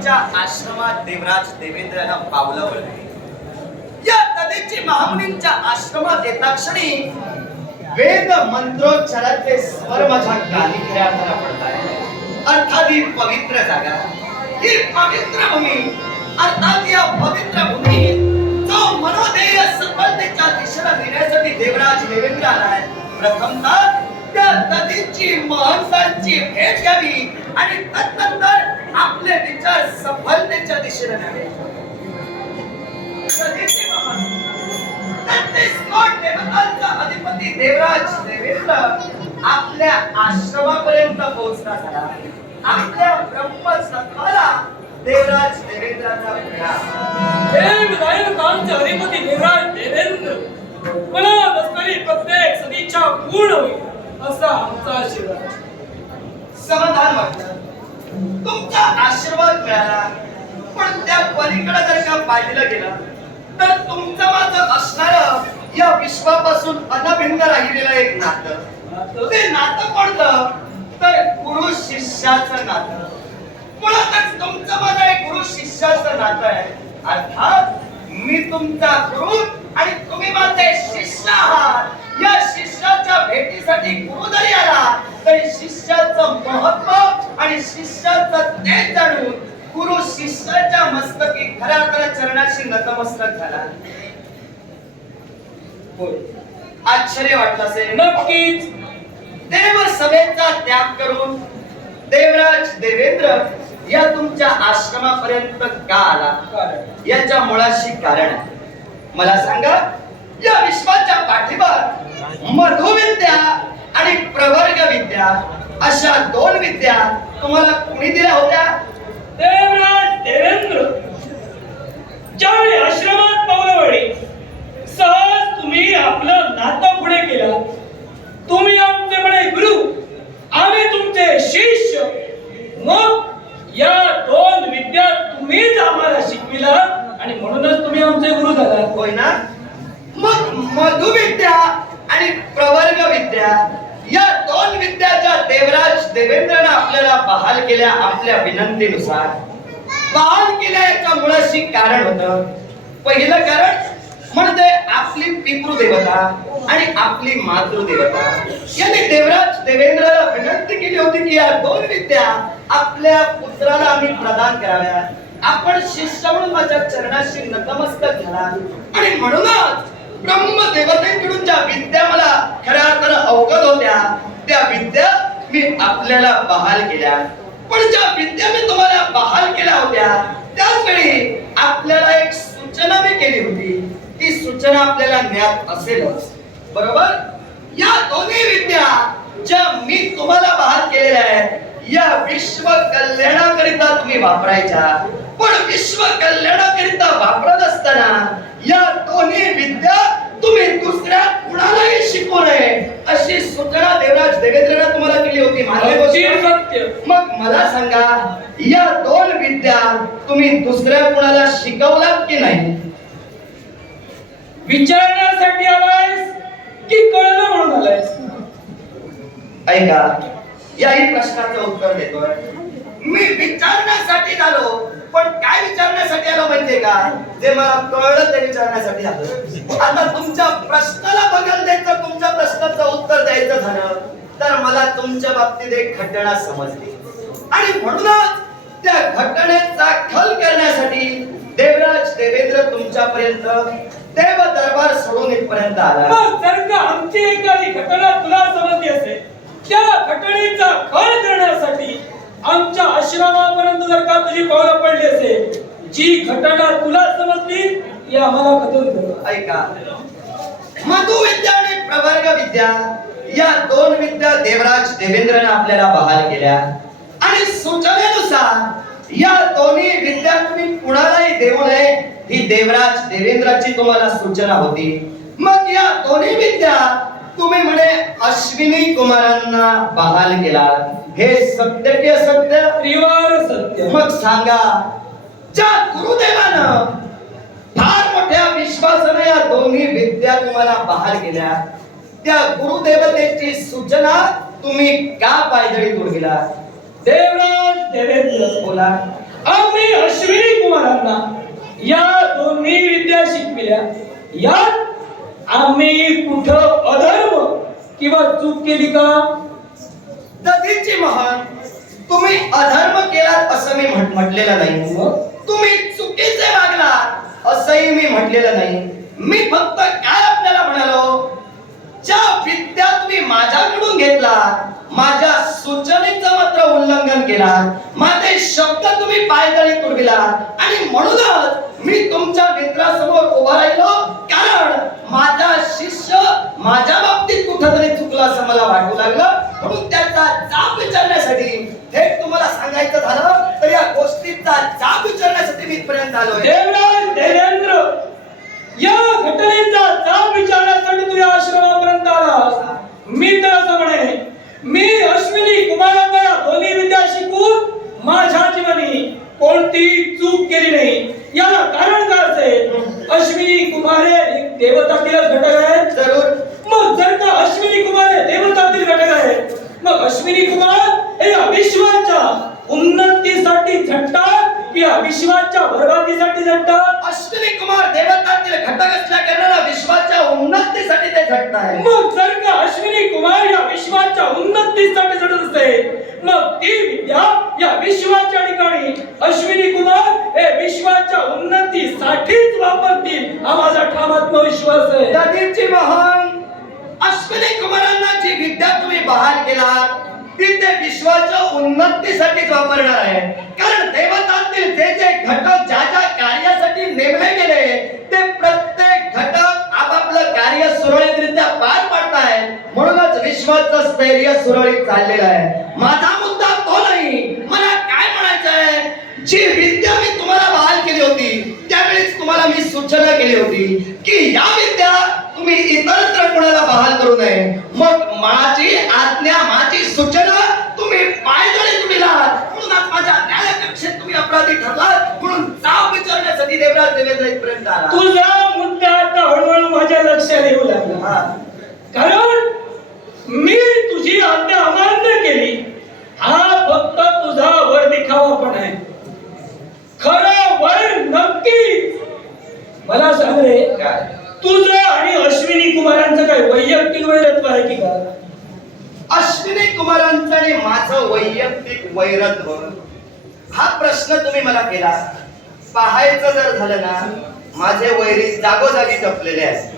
नदीच्या आश्रमात देवराज देवेंद्रांना पावलं वळली या नदीची महामुनींच्या आश्रमात येता क्षणी वेद मंत्रोच्चाराचे स्वर माझ्या गाली खऱ्या अर्थाला पडताय. अर्थात ही पवित्र जागा. ही पवित्र भूमी अर्थात या पवित्र भूमी जो मनोदेय संबंधीच्या दिशेला नेण्यासाठी देवराज देवेंद्र आलाय प्रथमतः नदीची महंतांची भेट घ्यावी. आणि तत्नंतर आपले विचार सफलतेच्या दिशेने न्यावे. अधिपती देवराज देवेंद्र आपल्या आश्रमापर्यंत पोहोचला झाला. आपल्या ब्रह्मसत्वाला देवराज देवेंद्राचा मिळाला अधिपती देवराज देवेंद्र. मला नसलेली प्रत्येक सदिच्छा पूर्ण होईल. असा आमचा आशीर्वाद समाधान वाटलं तुमचा आशीर्वाद मिळाला पण त्या पलीकडे जर का पाहिलं गेलं तर तुमचं माझं असणार या विश्वापासून अनभिन्न राहिलेलं एक नातं? ते नातं कोणतं? तर गुरु शिष्याचं नातं. मुळातच तुमचं माझं एक गुरु शिष्याचं नातं आहे. अर्थात मी तुमचा गुरु आणि तुम्ही माझे शिष्य आहात. या शिष्याच्या भेटीसाठी गुरु जरी आला. तरी शिष्याचं महत्त्व आणि शिष्याचं तेज जाणून गुरु शिष्याच्या मस्तकी खऱ्या खऱ्या चरणाशी नतमस्तक झाला. आश्चर्य वाटलं असेल. नक्कीच. देव सभेचा त्याग करून देवराज देवेंद्र या तुमच्या आश्रमापर्यंत का आला? याच्या मुळाशी कारण आहे. मला सांगा या विश्वाच्या पाठीवर मधुविद्या आणि प्रवर्ग विद्या अशा दोन विद्या तुम्हाला कुणी दिल्या होत्या? देवराज देवेंद्र. ज्यावेळी आश्रमात पावलं सहज तुम्ही आपलं नातं पुढे केलं. तुम्ही आमचे म्हणे गुरु आम्ही तुमचे शिष्य. मग या दोन विद्या तुम्हीच आम्हाला शिकविला. आणि म्हणूनच तुम्ही आमचे गुरु झाला होय ना? मग मधुविद्या आणि प्रवर्ग विद्या या दोन विद्याच्या देवराज देवेंद्रनं आपल्याला बहाल केल्या आपल्या विनंतीनुसार. बहाल केल्या याच्या मुळाशी कारण होतं. पहिलं कारण म्हणजे आपली पितृदेवता आणि आपली मातृदेवता. यांनी देवराज देवेंद्रला विनंती केली होती की या दोन विद्या आपल्या पुत्राला आम्ही प्रदान कराव्या आपण शिष्य म्हणून माझ्या चरणाशी नतमस्तक झाला. आणि म्हणूनच ब्रह्मदेवतेकडून ज्या विद्या मला खऱ्या अर्थानं अवगत होत्या त्या विद्या मी आपल्याला बहाल केल्या. पण ज्या विद्या मी तुम्हाला बहाल केल्या होत्या त्याच वेळी आपल्याला एक सूचना मी केली होती. ती सूचना आपल्याला ज्ञात असेलच. बरोबर? या दोन्ही विद्या ज्या मी तुम्हाला बहाल केलेल्या आहेत या विश्व कल्याणाकरिता तुम्ही वापरायच्या. पण विश्व कल्याणाकरिता वापरत असताना या दोन्ही विद्या तुम्ही दुसऱ्या कुणालाही शिकवू नये अशी सूचना देवराज देवेंद्रने तुम्हाला केली होती. मान्य मग मला सांगा या दोन विद्या तुम्ही दुसऱ्या कुणाला शिकवलात की नाही? विचारण्यासाठी आलायस की कळलं म्हणून आलायस? ऐका याही प्रश्नाचं उत्तर देतोय. मी विचारण्यासाठी आलो. पण काय विचारण्यासाठी आलो म्हणजे का? जे मला कळलं ते विचारण्यासाठी आलो. आता तुमच्या प्रश्नाला बघायला द्यायचं तुमच्या प्रश्नाचं उत्तर द्यायचं झालं. तर मला तुमच्या बाबतीत एक घटना समजली. आणि म्हणूनच त्या घटनेचा खल करण्यासाठी देवराज देवेंद्र तुमच्यापर्यंत देव दरबार सोडून इथपर्यंत आला. जर का आमची एखादी घटना तुला समजली असेल. त्या घटनेचा खल करण्यासाठी आमच्या आश्रमापर्यंत जर का तुझी पावलं पडली असेल जी घटना तुला समजली ती आम्हाला कथून ऐका. मधुविद्या आणि प्रवर्ग विद्या या दोन विद्या देवराज देवेंद्रने आपल्याला बहाल केल्या. आणि सूचनेनुसार या दोन्ही विद्या तुम्ही कुणालाही देऊ नये ही देवराज देवेंद्राची तुम्हाला सूचना होती. मग या दोन्ही विद्या तुम्ही म्हणे अश्विनी कुमारांना बहाल केला. हे सत्य की असत्य त्रिवार सत्य. मग सांगा ज्या गुरुदेवानं फार मोठ्या विश्वासाने या दोन्ही विद्या तुम्हाला बहाल केल्या त्या गुरुदेवतेची सूचना तुम्ही का पायदळी उडविला? देवराज देवेंद्र बोला आम्ही कुमारांना या दोन्ही विद्या शिकविल्या. यात आम्ही कुठं अधर्म किंवा चूक केली का? दधीची महान तुम्ही अधर्म केलात असं मी म्हट- म्हटलेलं नाही? तुम्ही चुकीचे वागलात असंही मी म्हटलेलं नाही. मी फक्त काय आपल्याला म्हणालो? ज्या विद्या तुम्ही माझ्याकडून घेतला माझ्या सूचनेचं मात्र उल्लंघन केला माझे शब्द तुम्ही पायदळी तुडविला आणि म्हणूनच मी तुमच्या मित्रासमोर उभा राहिलो माझा शिष्य माझ्या बाबतीत कुठंतरी चुकला असं मला वाटू लागलं. म्हणून त्याचा जाब विचारण्यासाठी थेट तुम्हाला सांगायचं झालं तर या गोष्टीचा जाब विचारण्यासाठी मी इथपर्यंत आलो देवराज देवेंद्र या घटनेचा जाब विचारण्यासाठी तुझ्या आश्रमापर्यंत आला मी तर असं म्हणे मी अश्विनी कुमारांना दोन्ही विद्या शिकून माझ्या जीवनी कोणती चूक केली नाही. याला कारण काय असेल? अश्विनी कुमारे एक देवतातीलच घटक आहेत. जरूर मग जर का अश्विनी कुमार हे देवतातील घटक आहेत मग अश्विनी कुमार हे या विश्वाच्या उन्नतीसाठी झटतात की या विश्वाच्या बरबादीसाठी झटतात अश्विनी कुमार देवतातील घटक असल्या कारणाला विश्वाच्या उन्नतीसाठी ते झटत आहे मग जर का अश्विनी कुमार या विश्वाच्या उन्नतीसाठी झटत असेल मग ती विद्या या विश्वाच्या ठिकाणी अश्विनी कुमार हे विश्वाच्या उन्नतीसाठीच वापरतील हा माझा ठाम आत्मविश्वास आहे दादीची महान अश्विनी कुमारांना जी विद्या तुम्ही बहाल केला ती ते विश्वाच्या उन्नतीसाठीच वापरणार आहे कारण देवतातील जे जे घटक ज्या ज्या कार्यासाठी नेमले गेले ते प्रत्येक घटक आपापलं कार्य सुरळीतरित्या पार पाडतायत म्हणूनच विश्वाचं स्थैर्य सुरळीत चाललेलं आहे. माझा मुद्दा तो नाही. मला काय म्हणायचं आहे? जी विद्या मी तुम्हाला बहाल केली होती त्यावेळेस तुम्हाला मी सूचना केली होती की या विद्या तुम्ही इतरत्र कोणाला बहाल करू नये. मग माझी आज्ञा माझी सूचना तुम्ही पायदळी तुम्ही लात म्हणून माझ्या न्यायाकक्षेत तुम्ही अपराधी ठरलात. म्हणून जाब विचारण्यासाठी देवराज देवेंद्र इथपर्यंत आला. तुझा मुद्दा आता हळूहळू माझ्या लक्षात येऊ लागला हा. कारण मी तुझी आज्ञा अमान्य केली हा फक्त तुझा वर दिखावा पण आहे खरं वर नक्की मला सांग रे काय? तुझं आणि अश्विनी कुमारांचं काय वैयक्तिक वैरत्व आहे की का अश्विनी कुमारांचं आणि माझं वैयक्तिक वैरत्व हा प्रश्न तुम्ही मला केला. पाहायचं जर झालं ना माझे वैरी जागोजागी जपलेले आहेत.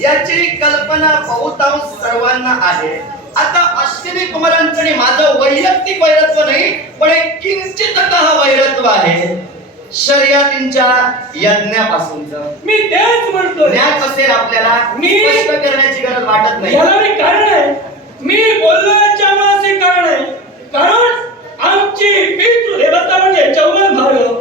याची कल्पना बहुतांश सर्वांना आहे. आता अश्विनी कुमारांचं आणि माझं वैयक्तिक वैरत्व नाही पण एक किंचित हा वैरत्व आहे. शर्यतींच्या यज्ञापासूनच. मी तेच म्हणतोय. ज्ञात असेल आपल्याला मी- स्पष्ट करण्याची गरज वाटत नाही. याला मी कारण आहे. मी बोललो याच्यामुळे असे कारण आहे. कारण आमची पितृ देवता म्हणजे चौवन भार्गव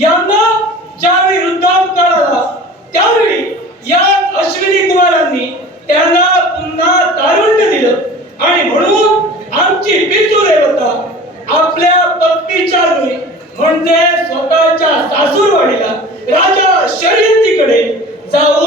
यांना ज्यावेळी वृद्धापकाळ आला त्यावेळी या अश्विनी कुमारांनी त्यांना पुन्हा तारुण्य दिलं. आणि म्हणून आमची पितृ देवता आपल्या पत्नीच्या घरी म्हणजे स्वतःच्या सासूरवाडीला राजा शर्यतीकडे जाऊ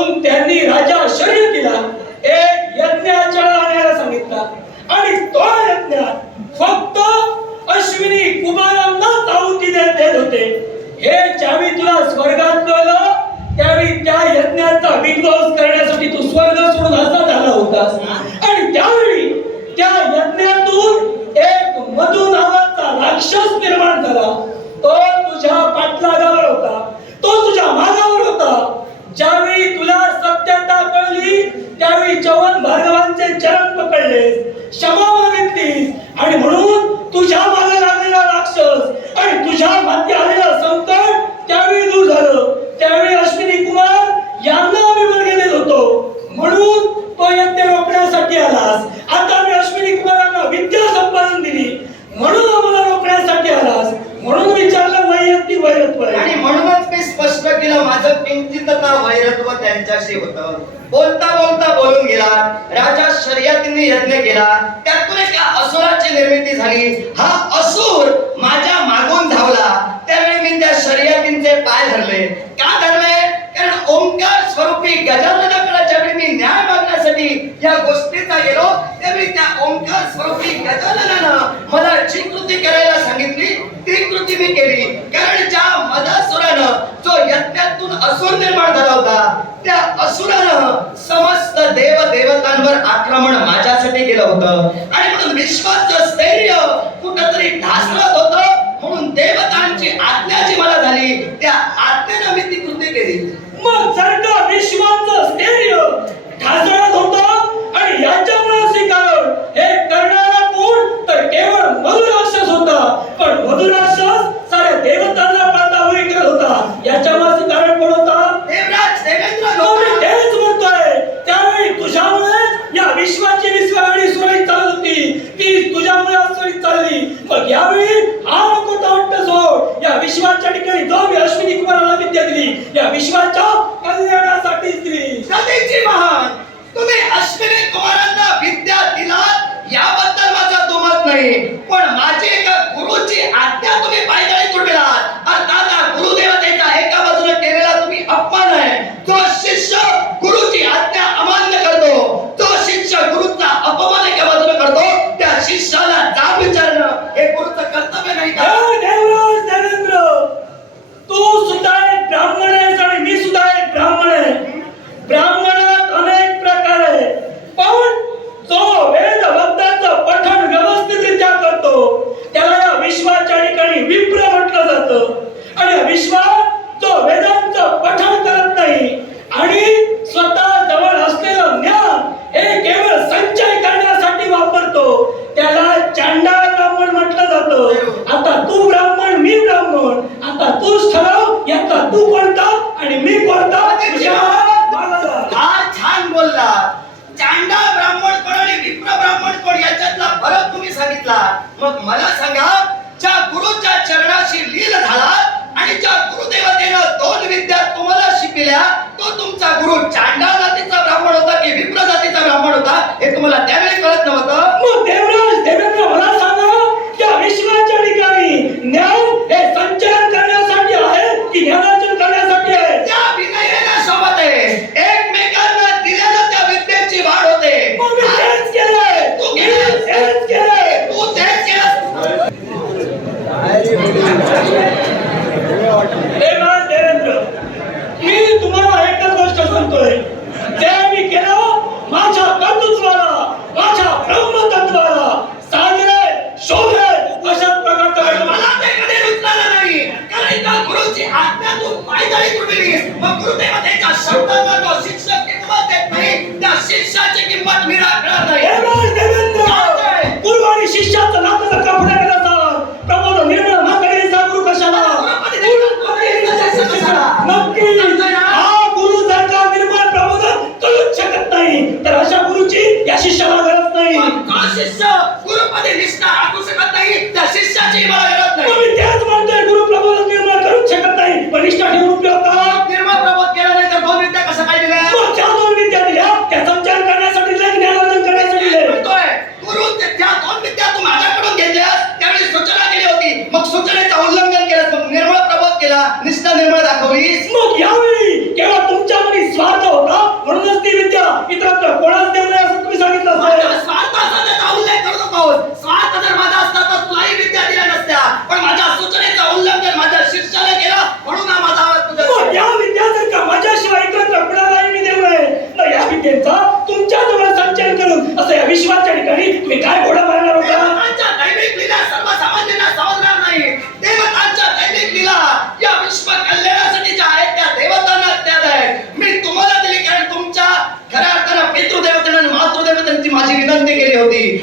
गजाननाकडे ज्यावेळी मी न्याय मागण्यासाठी या गोष्टीचा गेलो त्यावेळी त्या ओंकार स्वरूपी गजाननानं मला जी कृती करायला सांगितली ती कृती मी केली. कारण ज्या मदासुरानं जो यज्ञातून असुर निर्माण झाला होता त्या असुरानं समस्त देव देवतांवर आक्रमण माझ्यासाठी केलं होतं. आणि म्हणून विश्वास स्थैर्य कुठंतरी ढासळत होतं म्हणून देवतांची आज्ञा जी मला झाली त्या आज्ञेनं मी ती कृती केली. चरक विश्वाचं स्थैर्य ढासळत होत आणि याच्या भांडार ब्राह्मण म्हटलं जातं. आता तू ब्राह्मण मी ब्राह्मण. आता तू ठराव याचा तू कोणता आणि मी कोणता? फार छान बोलला चांडा ब्राह्मण कोण आणि विप्र ब्राह्मण कोण याच्यातला फरक तुम्ही सांगितला. मग मला सांगा ज्या गुरुच्या चरणाशी लील झाला आणि ज्या गुरुदेवतेनं दोन विद्या तुम्हाला शिकल्या तो तुमचा गुरु चांडा जातीचा ब्राह्मण होता की विप्र जातीचा ब्राह्मण होता हे तुम्हाला त्यावेळी कळत नव्हतं? of the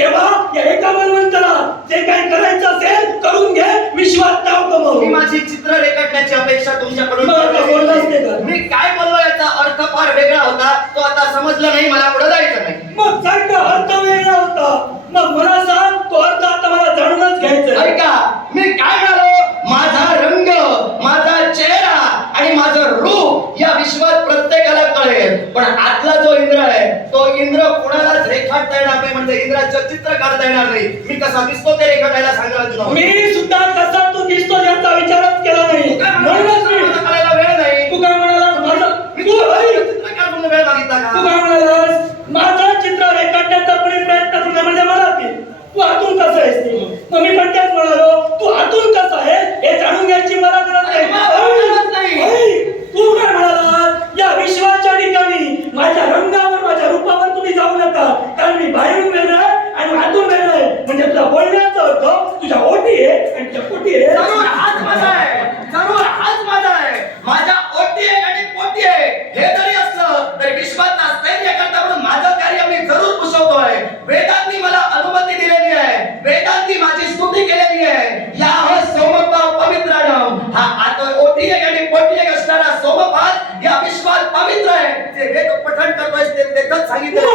तेव्हा या एका मनवंतला जे काय करायचं असेल करून घे विश्वास नाव कमव मी माझी चित्र रेखाटण्याची अपेक्षा तुमच्याकडून मी काय बोललो याचा अर्थ फार वेगळा होता तो आता समजला नाही मला पुढे जायचं नाही. मग सारखा अर्थ वेगळा होता. मग मला येणार नाही म्हणजे इंद्राचं चित्र काढता येणार नाही. मी कसा दिसतो ते रेखाटायला सांगायला मी सुद्धा कसा तू दिसतो याचा विचारच केला नाही. म्हणून ಆಗಿದ್ದಾರೆ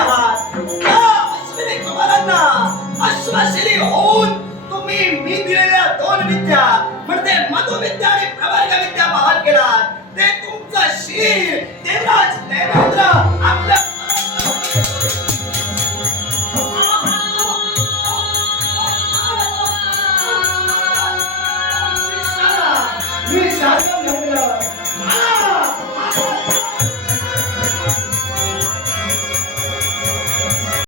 आहात अश्विनी कुमारांना अश्वशिरी होऊन तुम्ही मी दिलेल्या दोन विद्या म्हणजे मधुविद्या आणि प्रवर्ग विद्या बहाल केला ते तुमचं शीर देवराज देवेंद्र आपल्या